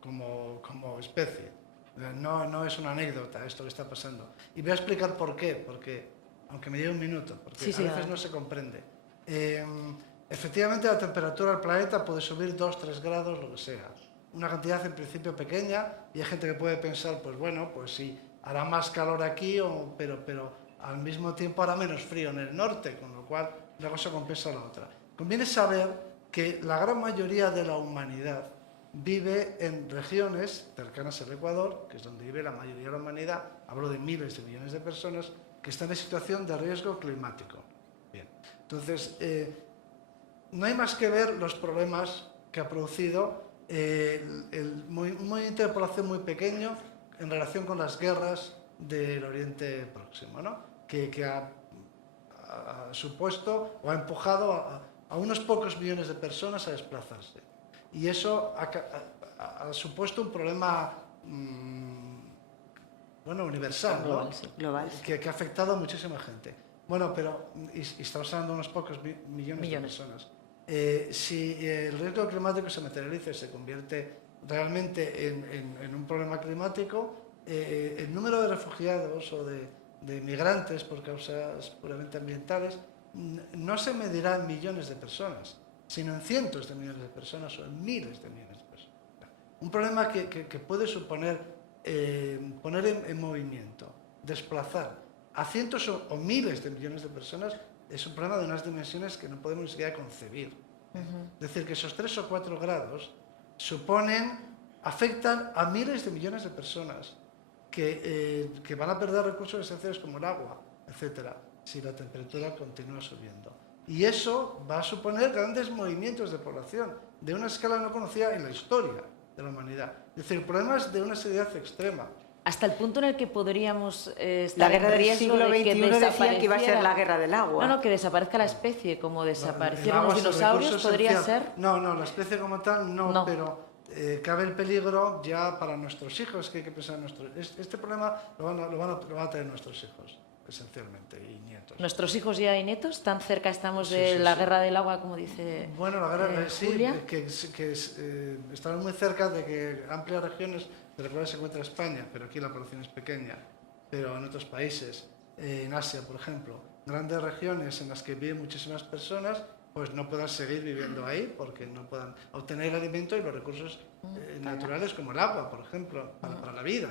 como especie. No es una anécdota esto que está pasando. Y voy a explicar por qué, porque, aunque me lleve un minuto, porque Sí, a veces no se comprende. Efectivamente, la temperatura del planeta puede subir 2-3 grados, lo que sea. Una cantidad en principio pequeña, y hay gente que puede pensar, pues bueno, pues sí, hará más calor aquí, pero al mismo tiempo hará menos frío en el norte, con lo cual una cosa compensa a la otra. Conviene saber que la gran mayoría de la humanidad vive en regiones cercanas al Ecuador, que es donde vive la mayoría de la humanidad, hablo de miles de millones de personas, que están en situación de riesgo climático. Bien, entonces, no hay más que ver los problemas que ha producido un movimiento de población muy pequeño en relación con las guerras del Oriente Próximo, ¿no? que ha supuesto o ha empujado a unos pocos millones de personas a desplazarse. Y eso ha supuesto un problema universal, global, ¿no? sí. Global, sí. Que ha afectado a muchísima gente. Bueno, pero y estamos hablando de unos pocos millones de personas. Si el riesgo climático se materializa y se convierte realmente en un problema climático, el número de refugiados o de migrantes por causas puramente ambientales no se medirá en millones de personas, sino en cientos de millones de personas o en miles de millones de personas. Un problema que puede suponer poner en movimiento, desplazar a cientos o miles de millones de personas es un problema de unas dimensiones que no podemos ni siquiera concebir. Es decir, que esos 3 o 4 grados afectan a miles de millones de personas que van a perder recursos esenciales como el agua, etcétera, si la temperatura continúa subiendo. Y eso va a suponer grandes movimientos de población de una escala no conocida en la historia de la humanidad. Es decir, problemas de una seriedad extrema. Hasta el punto en el que podríamos estar La guerra en del riesgo siglo de que XXI decían que iba a ser desapareciera... la guerra del agua. No, que desaparezca la especie, como desaparecieron El agua los es el dinosaurios, recurso podría esencial. ser... No, la especie como tal no. Pero cabe el peligro ya para nuestros hijos, que hay que pensar en nuestros... Este problema lo van a tener nuestros hijos, esencialmente, y nietos. ¿Nuestros hijos ya y nietos? ¿Tan cerca estamos de la guerra del agua, como dice Bueno, la guerra, sí, Julia? que estamos muy cerca de que amplias regiones de las cuales se encuentra España, pero aquí la población es pequeña, pero en otros países, en Asia, por ejemplo, grandes regiones en las que viven muchísimas personas, pues no puedan seguir viviendo ahí porque no puedan obtener alimento y los recursos naturales como el agua, por ejemplo, para la vida.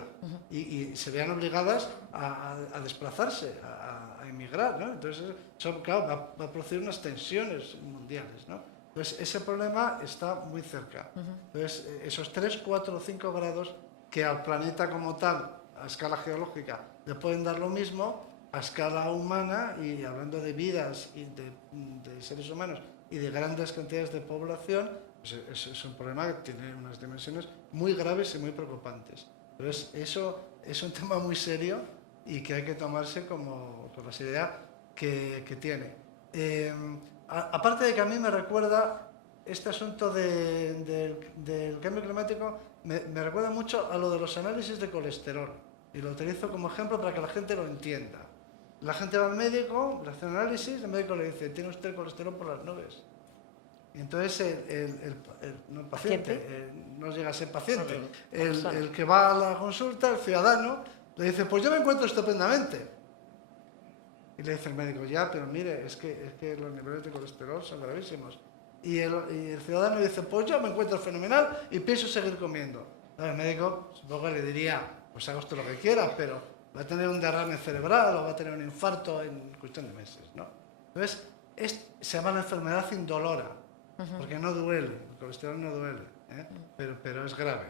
Y se vean obligadas a desplazarse, a emigrar, ¿no? Entonces, eso, claro, va a producir unas tensiones mundiales, ¿no? Entonces, ese problema está muy cerca. Entonces, esos 3, 4 o 5 grados que al planeta como tal, a escala geológica, le pueden dar lo mismo, a escala humana, y hablando de vidas y de seres humanos y de grandes cantidades de población, pues es un problema que tiene unas dimensiones muy graves y muy preocupantes. Entonces, eso es un tema muy serio y que hay que tomarse con la seriedad que tiene. Aparte de que a mí me recuerda este asunto del cambio climático, me recuerda mucho a lo de los análisis de colesterol, y lo utilizo como ejemplo para que la gente lo entienda. La gente va al médico, le hace un análisis, el médico le dice: tiene usted colesterol por las nubes. Y entonces no paciente, no llega a ser paciente, el que va a la consulta, el ciudadano, le dice, pues yo me encuentro estupendamente. Y le dice el médico, ya, pero mire, es que los niveles de colesterol son gravísimos. Y el ciudadano dice, pues yo me encuentro fenomenal y pienso seguir comiendo. El médico supongo que le diría, pues haga usted lo que quiera, pero va a tener un derrame cerebral o va a tener un infarto en cuestión de meses, ¿no? Entonces, se llama la enfermedad indolora, porque no duele, el colesterol no duele, ¿eh? pero es grave.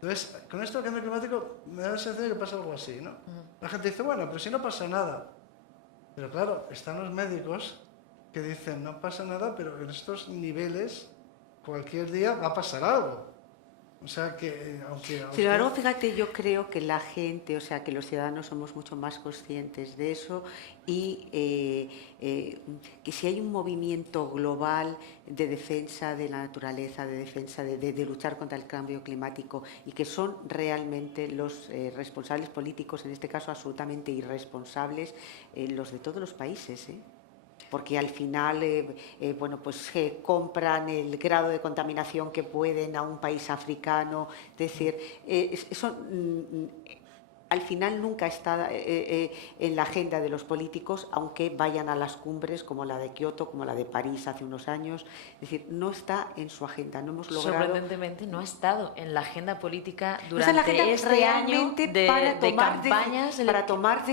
Entonces, con esto del cambio climático me da la sensación de que pasa algo así, ¿no? La gente dice, bueno, pero si no pasa nada. Pero claro, están los médicos que dicen, no pasa nada, pero en estos niveles cualquier día va a pasar algo. O sea que, aunque... Sin embargo, fíjate, yo creo que la gente, o sea, que los ciudadanos somos mucho más conscientes de eso y que si hay un movimiento global de defensa de la naturaleza, de defensa de luchar contra el cambio climático y que son realmente los responsables políticos, en este caso absolutamente irresponsables, los de todos los países, porque al final bueno, pues compran el grado de contaminación que pueden a un país africano, es decir, eso al final nunca está en la agenda de los políticos, aunque vayan a las cumbres como la de Kioto, como la de París hace unos años, es decir, no está en su agenda, no hemos logrado... Sorprendentemente no ha estado en la agenda política no está en la agenda este año de campañas... Para tomar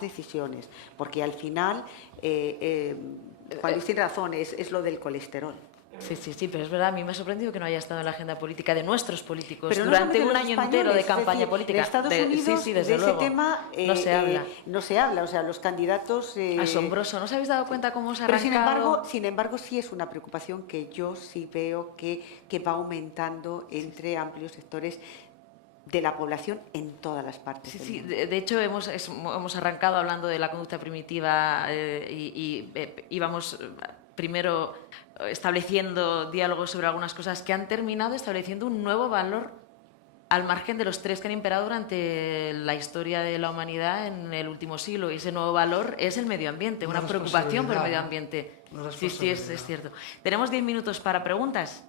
decisiones, porque al final, Juan Luis tiene razón, es lo del colesterol. Sí, pero es verdad, a mí me ha sorprendido que no haya estado en la agenda política de nuestros políticos pero durante no un año entero de campaña decir, política. En Estados Unidos, desde de luego, ese tema no se habla, o sea, los candidatos... Asombroso, ¿no os habéis dado cuenta cómo se ha arrancado? Pero sin embargo, sí es una preocupación que yo sí veo que va aumentando entre amplios sectores de la población en todas las partes. Sí, de hecho hemos arrancado hablando de la conducta primitiva y vamos primero estableciendo diálogos sobre algunas cosas que han terminado estableciendo un nuevo valor al margen de los tres que han imperado durante la historia de la humanidad en el último siglo. Y ese nuevo valor es el medio ambiente, una preocupación por el medio ambiente. Sí, es cierto. Tenemos 10 minutos para preguntas,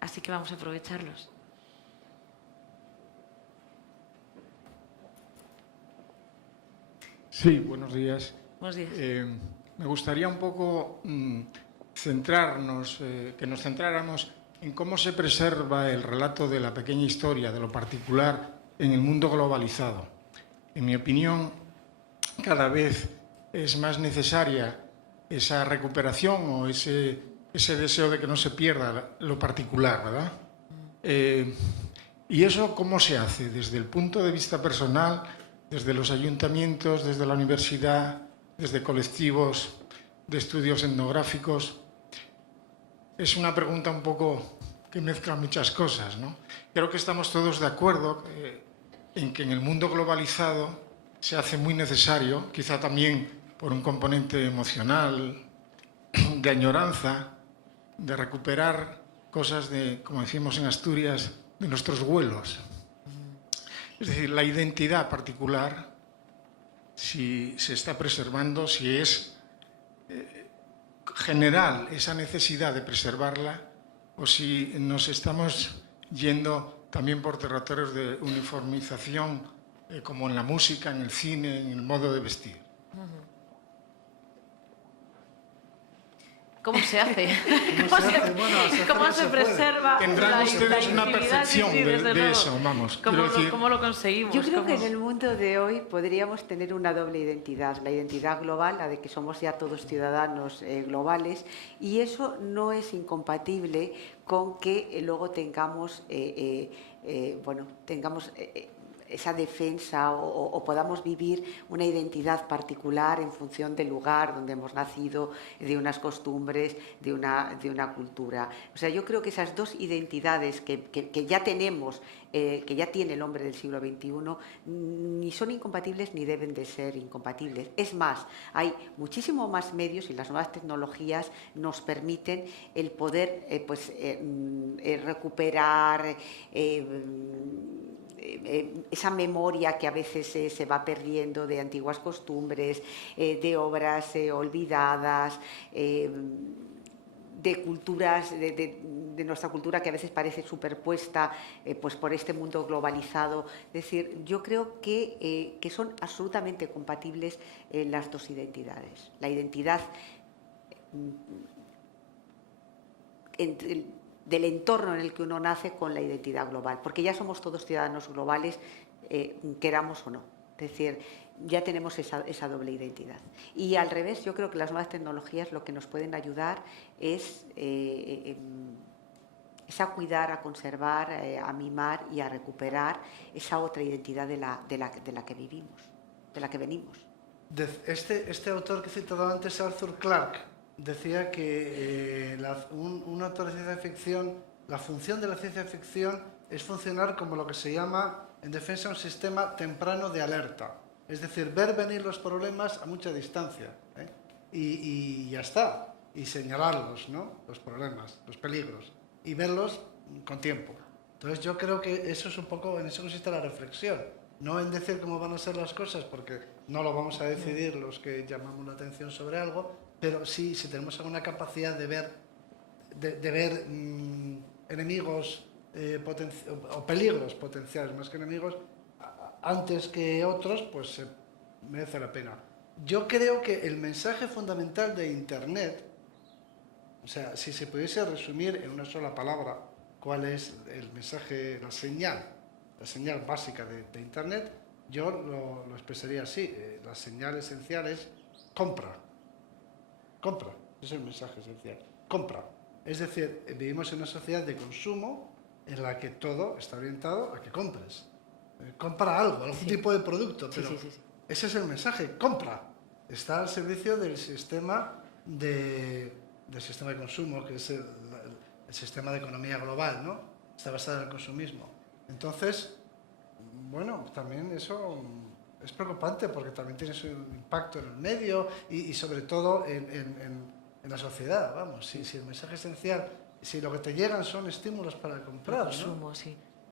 así que vamos a aprovecharlos. Sí, buenos días. Buenos días. Me gustaría un poco centrarnos, que nos centráramos en cómo se preserva el relato de la pequeña historia, de lo particular, en el mundo globalizado. En mi opinión, cada vez es más necesaria esa recuperación o ese deseo de que no se pierda lo particular, ¿verdad? ¿Y eso cómo se hace? Desde el punto de vista personal, desde los ayuntamientos, desde la universidad, desde colectivos de estudios etnográficos. Es una pregunta un poco que mezcla muchas cosas, ¿no? Creo que estamos todos de acuerdo en que en el mundo globalizado se hace muy necesario, quizá también por un componente emocional, de añoranza, de recuperar cosas de, como decimos en Asturias, de nuestros vuelos. Es decir, la identidad particular, si se está preservando, si es general esa necesidad de preservarla, o si nos estamos yendo también por territorios de uniformización, como en la música, en el cine, en el modo de vestir. ¿Cómo se hace? ¿Cómo se preserva? Tendrán ustedes una percepción de eso, vamos. ¿Cómo lo conseguimos? Yo creo que en el mundo de hoy podríamos tener una doble identidad. La identidad global, la de que somos ya todos ciudadanos globales, y eso no es incompatible con que luego tengamos, esa defensa o podamos vivir una identidad particular en función del lugar donde hemos nacido, de unas costumbres, de una cultura. O sea, yo creo que esas dos identidades que ya tenemos, que ya tiene el hombre del siglo XXI, ni son incompatibles ni deben de ser incompatibles. Es más, hay muchísimo más medios y las nuevas tecnologías nos permiten el poder recuperar, esa memoria que a veces se va perdiendo de antiguas costumbres, de obras olvidadas, de culturas, de nuestra cultura que a veces parece superpuesta pues por este mundo globalizado. Es decir, yo creo que son absolutamente compatibles las dos identidades. La identidad del entorno en el que uno nace con la identidad global, porque ya somos todos ciudadanos globales, queramos o no. Es decir, ya tenemos esa doble identidad. Y al revés, yo creo que las nuevas tecnologías lo que nos pueden ayudar es a cuidar, a conservar, a mimar y a recuperar esa otra identidad de la que vivimos, de la que venimos. Este autor que he citado antes, Arthur Clarke, decía que un autor de ciencia ficción, la función de la ciencia ficción es funcionar como lo que se llama en defensa un sistema temprano de alerta. Es decir, ver venir los problemas a mucha distancia, ¿eh? Y ya está. Y señalarlos, ¿no? Los problemas, los peligros. Y verlos con tiempo. Entonces yo creo que eso es un poco, en eso consiste la reflexión. No en decir cómo van a ser las cosas, porque no lo vamos a decidir los que llamamos la atención sobre algo, pero sí, si tenemos alguna capacidad de ver enemigos o peligros potenciales más que enemigos antes que otros, pues merece la pena. Yo creo que el mensaje fundamental de Internet, o sea, si se pudiese resumir en una sola palabra cuál es el mensaje, la señal básica de Internet, yo lo expresaría así. La señal esencial es compra. Compra, ese es el mensaje esencial. Compra. Es decir, vivimos en una sociedad de consumo en la que todo está orientado a que compres. Compra algo, algún tipo de producto, pero ese es el mensaje, compra. Está al servicio del sistema de consumo, que es el sistema de economía global, ¿no? Está basado en el consumismo. Entonces, bueno, también eso es preocupante porque también tiene su impacto en el medio y sobre todo en la sociedad, vamos. Si el mensaje esencial, si lo que te llegan son estímulos para comprar, consumo, ¿no? sí.